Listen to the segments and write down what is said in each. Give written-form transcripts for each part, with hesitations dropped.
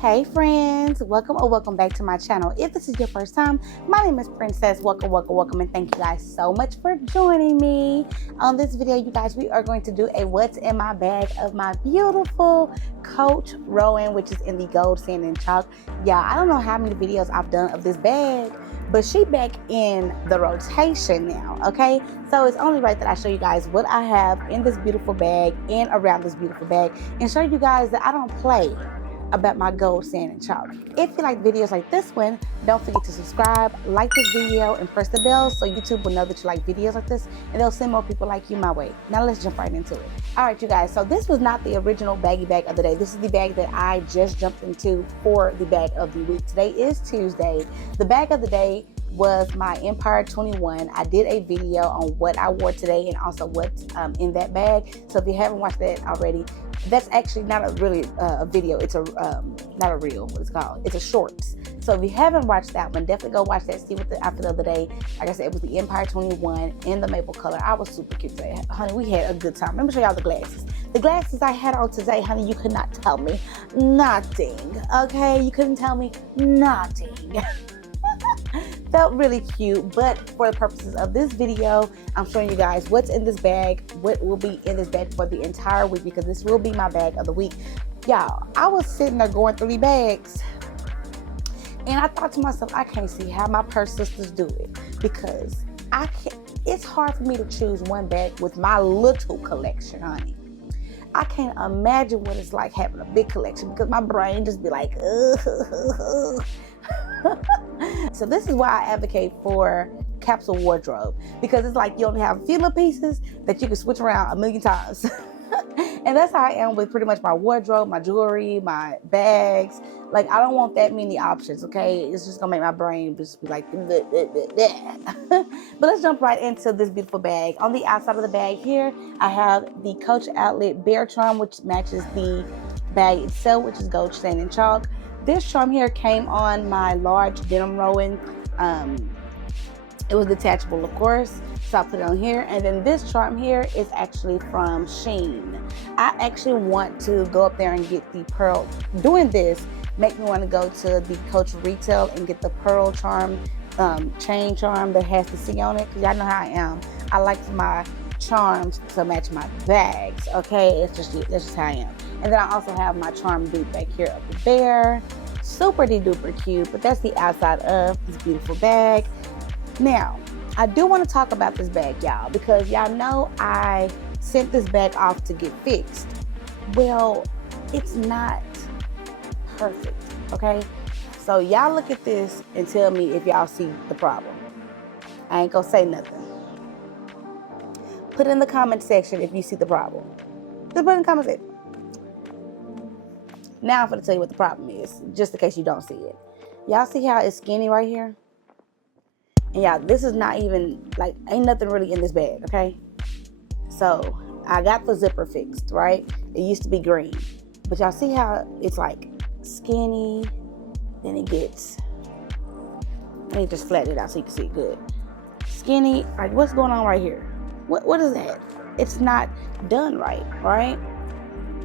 Hey friends, welcome back to my channel. If this is your first time, my name is Princess. Welcome, and thank you guys so much for joining me. On this video, you guys, we are going to do a what's in my bag of my beautiful Coach Rowan, which is in the gold sand and chalk. Yeah, I don't know how many videos I've done of this bag, but she back in the rotation now, okay? So it's only right that I show you guys what I have in this beautiful bag and around this beautiful bag, and show you guys that I don't play about my gold sand and chalk. If you like videos like this one, don't forget to subscribe, like this video, and press the bell so YouTube will know that you like videos like this, and they'll send more people like you my way. Now let's jump right into it. All right, you guys, so this was not the original baggy bag of the day. This is the bag that I just jumped into for the bag of the week. Today is Tuesday. The bag of the day was my Empire 21. I did a video on what I wore today and also what's in that bag. So if you haven't watched that already, that's actually not a really a video. It's a not a reel. What it's called? It's a shorts. So if you haven't watched that one, definitely go watch that. See what the outfit of the day. Like I said, it was the Empire 21 in the maple color. I was super cute today, honey. We had a good time. Let me show y'all the glasses. The glasses I had on today, honey. You could not tell me nothing. Okay, you couldn't tell me nothing. Felt really cute, but for the purposes of this video, I'm showing you guys what's in this bag, what will be in this bag for the entire week, because this will be my bag of the week. Y'all, I was sitting there going through the bags, and I thought to myself, I can't see how my purse sisters do it, because it's hard for me to choose one bag with my little collection, honey. I can't imagine what it's like having a big collection, because my brain just be like, ugh. So this is why I advocate for capsule wardrobe, because it's like you only have a few little pieces that you can switch around a million times. And that's how I am with pretty much my wardrobe, my jewelry, my bags. Like, I don't want that many options, okay? It's just gonna make my brain just be like, bleh, bleh, bleh, bleh. But let's jump right into this beautiful bag. On the outside of the bag here, I have the Coach Outlet Bear Charm, which matches the bag itself, which is gold sand and chalk. This charm here came on my large denim Rowan. It was detachable, of course, so I put it on here. And then this charm here is actually from Shein. I actually want to go up there and get the pearl. Doing this make me want to go to the Coach retail and get the pearl charm, chain charm that has the C on it, because y'all know how I am. I like my charms to match my bags, okay? That's just how I am. And then I also have my charm dupe back here of the bear. Super duper cute, but that's the outside of this beautiful bag. Now, I do want to talk about this bag, y'all, because y'all know I sent this bag off to get fixed. Well, it's not perfect, okay? So y'all look at this and tell me if y'all see the problem. I ain't gonna say nothing. Put it in the comment section if you see the problem. Just put it in the comment section. Now I'm going to tell you what the problem is, just in case you don't see it. Y'all see how it's skinny right here? And y'all, this is not even, like, ain't nothing really in this bag, okay? So, I got the zipper fixed, right? It used to be green. But y'all see how it's, like, skinny, then it gets, let me just flatten it out so you can see it good. Skinny, like, what's going on right here? What is that? It's not done right?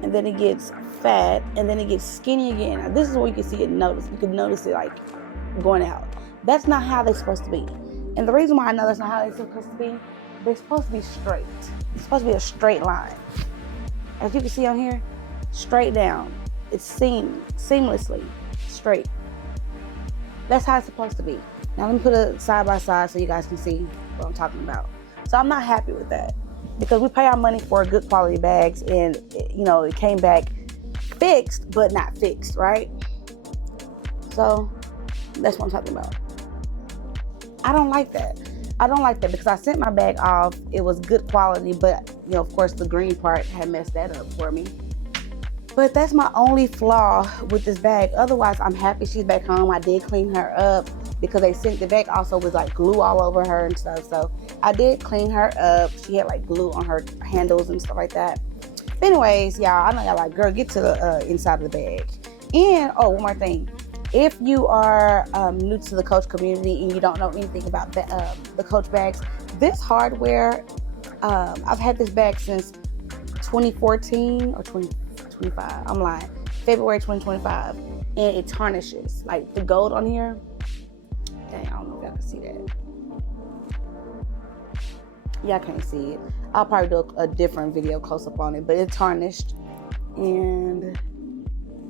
And then it gets fat, and then it gets skinny again. Now, this is where you can see it notice. You can notice it like going out. That's not how they're supposed to be. And the reason why I know that's not how they're supposed to be, they're supposed to be straight. It's supposed to be a straight line. As you can see on here, straight down. It's seamlessly straight. That's how it's supposed to be. Now let me put it side by side so you guys can see what I'm talking about. So I'm not happy with that, because we pay our money for good quality bags, and you know, it came back fixed but not fixed, right? So that's what I'm talking about. I don't like that. I don't like that, because I sent my bag off. It was good quality, but you know, of course, the green part had messed that up for me. But that's my only flaw with this bag. Otherwise, I'm happy she's back home. I did clean her up, because they sent the bag also with like glue all over her and stuff. So I did clean her up. She had like glue on her handles and stuff like that. But anyways, y'all, I know y'all like, girl, get to the inside of the bag. And, oh, one more thing. If you are new to the Coach community and you don't know anything about the Coach bags, this hardware, I've had this bag since 2014 or 2025. I'm lying. February 2025. and it tarnishes. Like the gold on here. Dang, I don't know if y'all can see that. Y'all can't see it. I'll probably do a different video close up on it, but it tarnished. And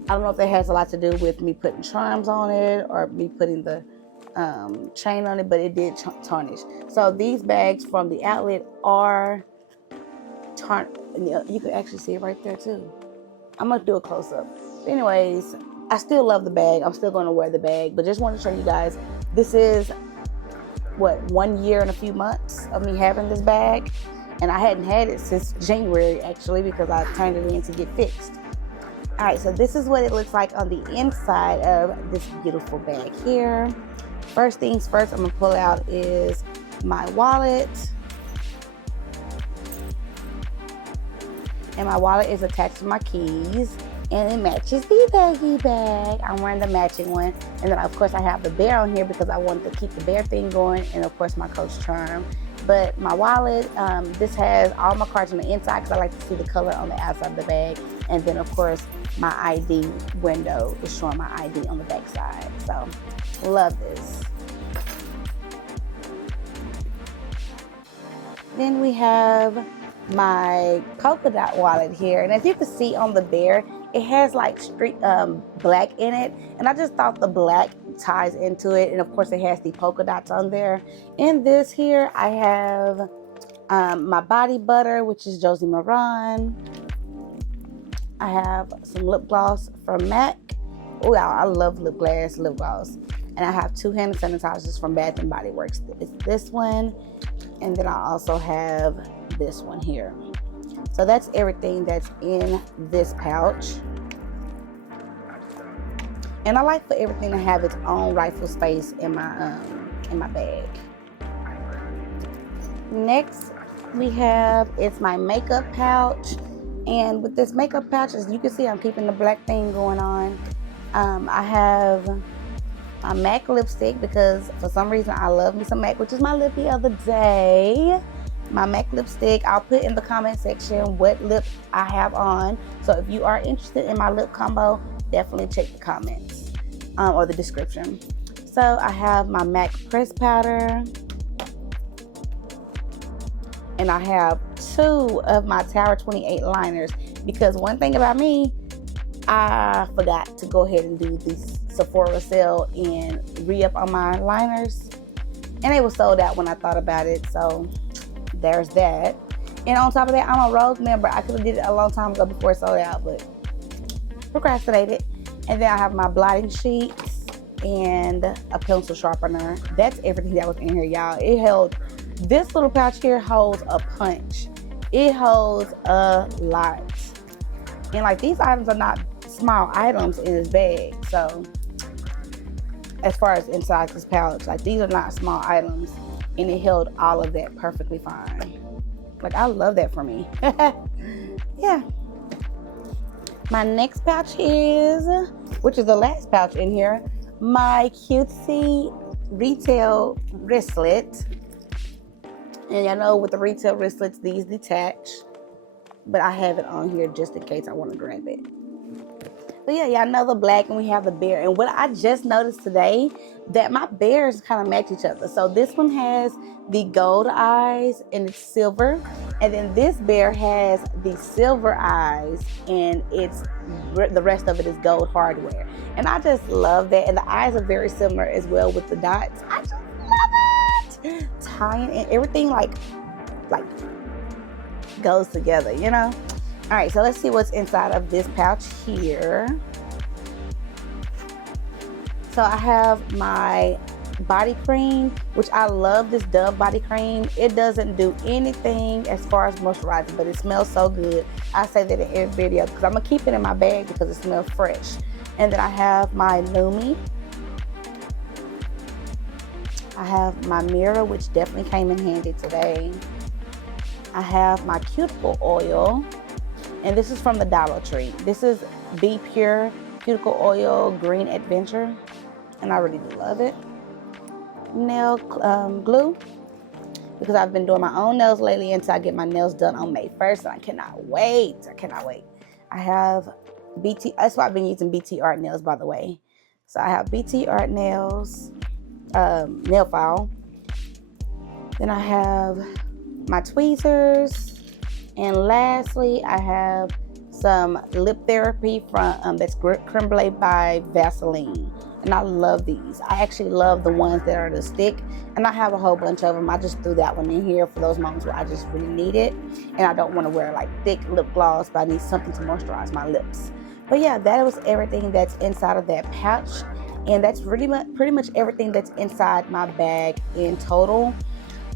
I don't know if that has a lot to do with me putting charms on it or me putting the chain on it, but it did tarnish. So these bags from the outlet are tarnished. You can actually see it right there too. I'm gonna do a close up. Anyways, I still love the bag. I'm still gonna wear the bag, but just want to show you guys, this is what, 1 year and a few months of me having this bag, and I hadn't had it since January actually, because I turned it in to get fixed. All right, so this is what it looks like on the inside of this beautiful bag here. First things first, I'm gonna pull out is my wallet, and my wallet is attached to my keys, and it matches the baggy bag. I'm wearing the matching one. And then of course I have the bear on here because I wanted to keep the bear thing going, and of course my Coach charm. But my wallet, this has all my cards on the inside because I like to see the color on the outside of the bag. And then of course my ID window is showing my ID on the back side. So love this. Then we have my polka dot wallet here, and as you can see on the bear, it has like street black in it, and I just thought the black ties into it, and of course it has the polka dots on there. In this here I have my body butter, which is Josie Maran. I have some lip gloss from MAC. Oh yeah, I love lip gloss. And I have 2 hand sanitizers from Bath and Body Works. It's this one, and then I also have this one here. So that's everything that's in this pouch. And I like for everything to have its own rightful space in my bag. Next we have, it's my makeup pouch. And with this makeup pouch, as you can see, I'm keeping the black thing going on. I have my MAC lipstick because for some reason I love me some MAC, which is my lip the other day. My MAC lipstick, I'll put in the comment section what lip I have on. So if you are interested in my lip combo, definitely check the comments or the description. So I have my MAC press powder, and I have 2 of my Tower 28 liners because one thing about me, I forgot to go ahead and do this Sephora sale and re-up on my liners, and they were sold out when I thought about it. So there's that. And on top of that, I'm a Rogue member. I could have did it a long time ago before it sold out, but procrastinated. And then I have my blotting sheets and a pencil sharpener. That's everything that was in here, y'all. It held, this little pouch here holds a punch. It holds a lot. And like, these items are not small items in this bag. So as far as inside this pouch, like, these are not small items. And it held all of that perfectly fine. Like, I love that for me. Yeah. My next pouch is, which is the last pouch in here, my cutesy retail wristlet. And y'all know with the retail wristlets, these detach. But I have it on here just in case I want to grab it. But yeah, y'all know the black, and we have the bear. And what I just noticed today, that my bears kind of match each other. So this one has the gold eyes and it's silver. And then this bear has the silver eyes and it's the rest of it is gold hardware. And I just love that. And the eyes are very similar as well with the dots. I just love it. Tying and everything like goes together, you know? All right, so let's see what's inside of this pouch here. So I have my body cream, which I love this Dove body cream. It doesn't do anything as far as moisturizing, but it smells so good. I say that in every video because I'm gonna keep it in my bag because it smells fresh. And then I have my Lumi. I have my mirror, which definitely came in handy today. I have my cuticle oil, and this is from the Dollar Tree. This is Be Pure Cuticle Oil Green Adventure, and I really do love it. Nail glue, because I've been doing my own nails lately until I get my nails done on May 1st, and I cannot wait. I have BT. That's why I've been using BT art nails, by the way. So I have BT art nails, nail file. Then I have my tweezers, and lastly, I have some lip therapy from that's creme brulee by Vaseline, and I love these. I actually love the ones that are the stick, and I have a whole bunch of them. I just threw that one in here for those moments where I just really need it, and I don't want to wear like thick lip gloss, but I need something to moisturize my lips. But yeah, that was everything that's inside of that pouch, and that's pretty much everything that's inside my bag in total.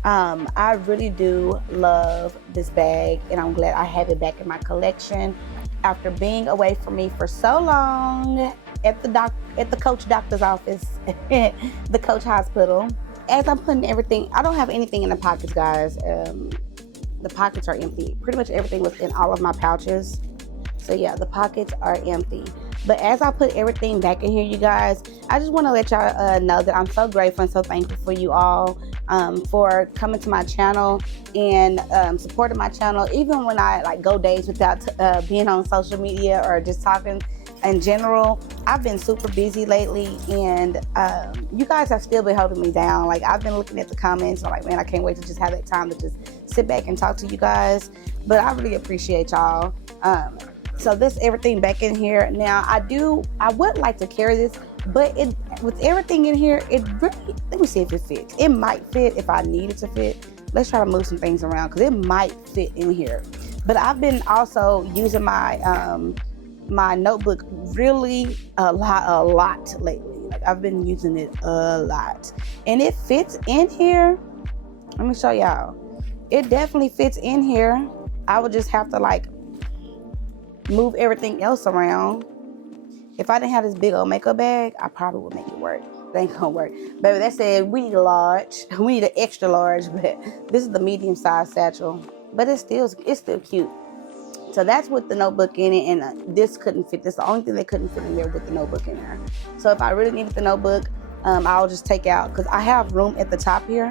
I really do love this bag, and I'm glad I have it back in my collection after being away from me for so long at the Coach doctor's office, the Coach hospital. As I'm putting everything, I don't have anything in the pockets, guys. The pockets are empty. Pretty much everything was in all of my pouches. So yeah, the pockets are empty. But as I put everything back in here, you guys, I just want to let y'all know that I'm so grateful and so thankful for you all for coming to my channel and supporting my channel. Even when I like go days without being on social media or just talking in general, I've been super busy lately, and you guys have still been holding me down. Like, I've been looking at the comments, and I'm like, man, I can't wait to just have that time to just sit back and talk to you guys. But I really appreciate y'all. So this everything back in here. Now I would like to carry this, but with everything in here, it really, let me see if it fits. It might fit if I need it to fit. Let's try to move some things around because it might fit in here. But I've been also using my my notebook really a lot lately. Like, I've been using it a lot, and it fits in here. Let me show y'all. It definitely fits in here. I would just have to like move everything else around. If I didn't have this big old makeup bag, I probably would make it work. It ain't gonna work. Baby, they said we need a large. We need an extra large, but this is the medium size satchel. But it's still cute. So that's with the notebook in it, and this couldn't fit. This is the only thing that couldn't fit in there with the notebook in there. So if I really needed the notebook, I'll just take out, because I have room at the top here.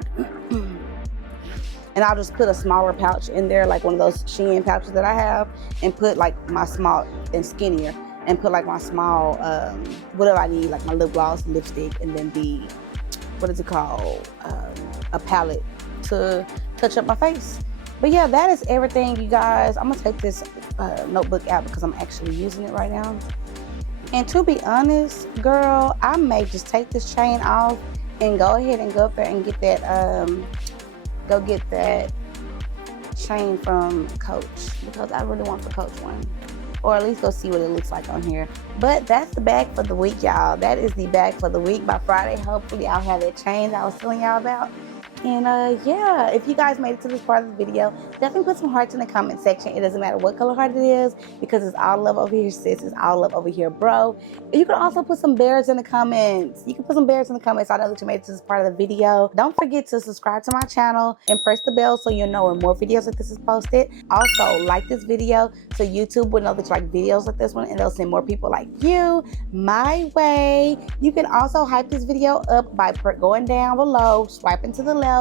And I'll just put a smaller pouch in there, like one of those Shein pouches that I have, and put like my small and skinnier, and put like my small, whatever I need, like my lip gloss, lipstick, and then the, what is it called? A palette to touch up my face. But yeah, that is everything, you guys. I'm gonna take this notebook out because I'm actually using it right now. And to be honest, girl, I may just take this chain off and go ahead and go up there and get that, go get that chain from Coach, because I really want the Coach one, or at least go see what it looks like on here. But that's the bag for the week, y'all. That is the bag for the week. By Friday, hopefully I'll have that chain that I was telling y'all about. And yeah, if you guys made it to this part of the video, definitely put some hearts in the comment section. It doesn't matter what color heart it is, because it's all love over here, sis. It's all love over here, bro. You can also put some bears in the comments. You can put some bears in the comments. I know that you made it to this part of the video. Don't forget to subscribe to my channel and press the bell so you'll know when more videos like this is posted. Also, like this video so YouTube will know that you like videos like this one, and they'll send more people like you my way. You can also hype this video up by going down below, swiping to the left,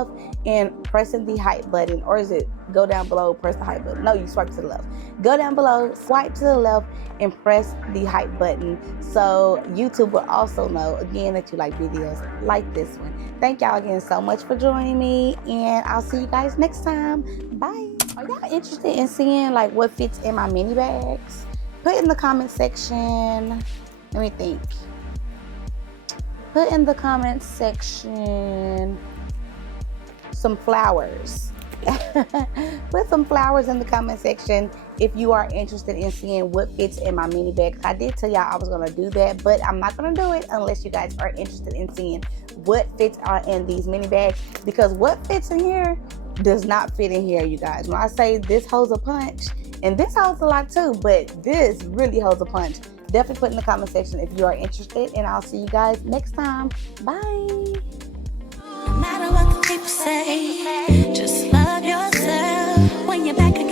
and pressing the hype button. Or is it go down below, press the hype button? No, you swipe to the left. Go down below, swipe to the left, and press the hype button, so YouTube will also know again that you like videos like this one. Thank y'all again so much for joining me, and I'll see you guys next time. Bye. Are y'all interested in seeing like what fits in my mini bags? Put in the comment section. Let me think. Put in the comment section some flowers. Put some flowers in the comment section if you are interested in seeing what fits in my mini bag. I did tell y'all I was gonna do that, but I'm not gonna do it unless you guys are interested in seeing what fits in these mini bags, because what fits in here does not fit in here, you guys. When I say this holds a punch, and this holds a lot too, but this really holds a punch, definitely put in the comment section if you are interested, and I'll see you guys next time. Bye. No matter what the people say, just love yourself when you're back again.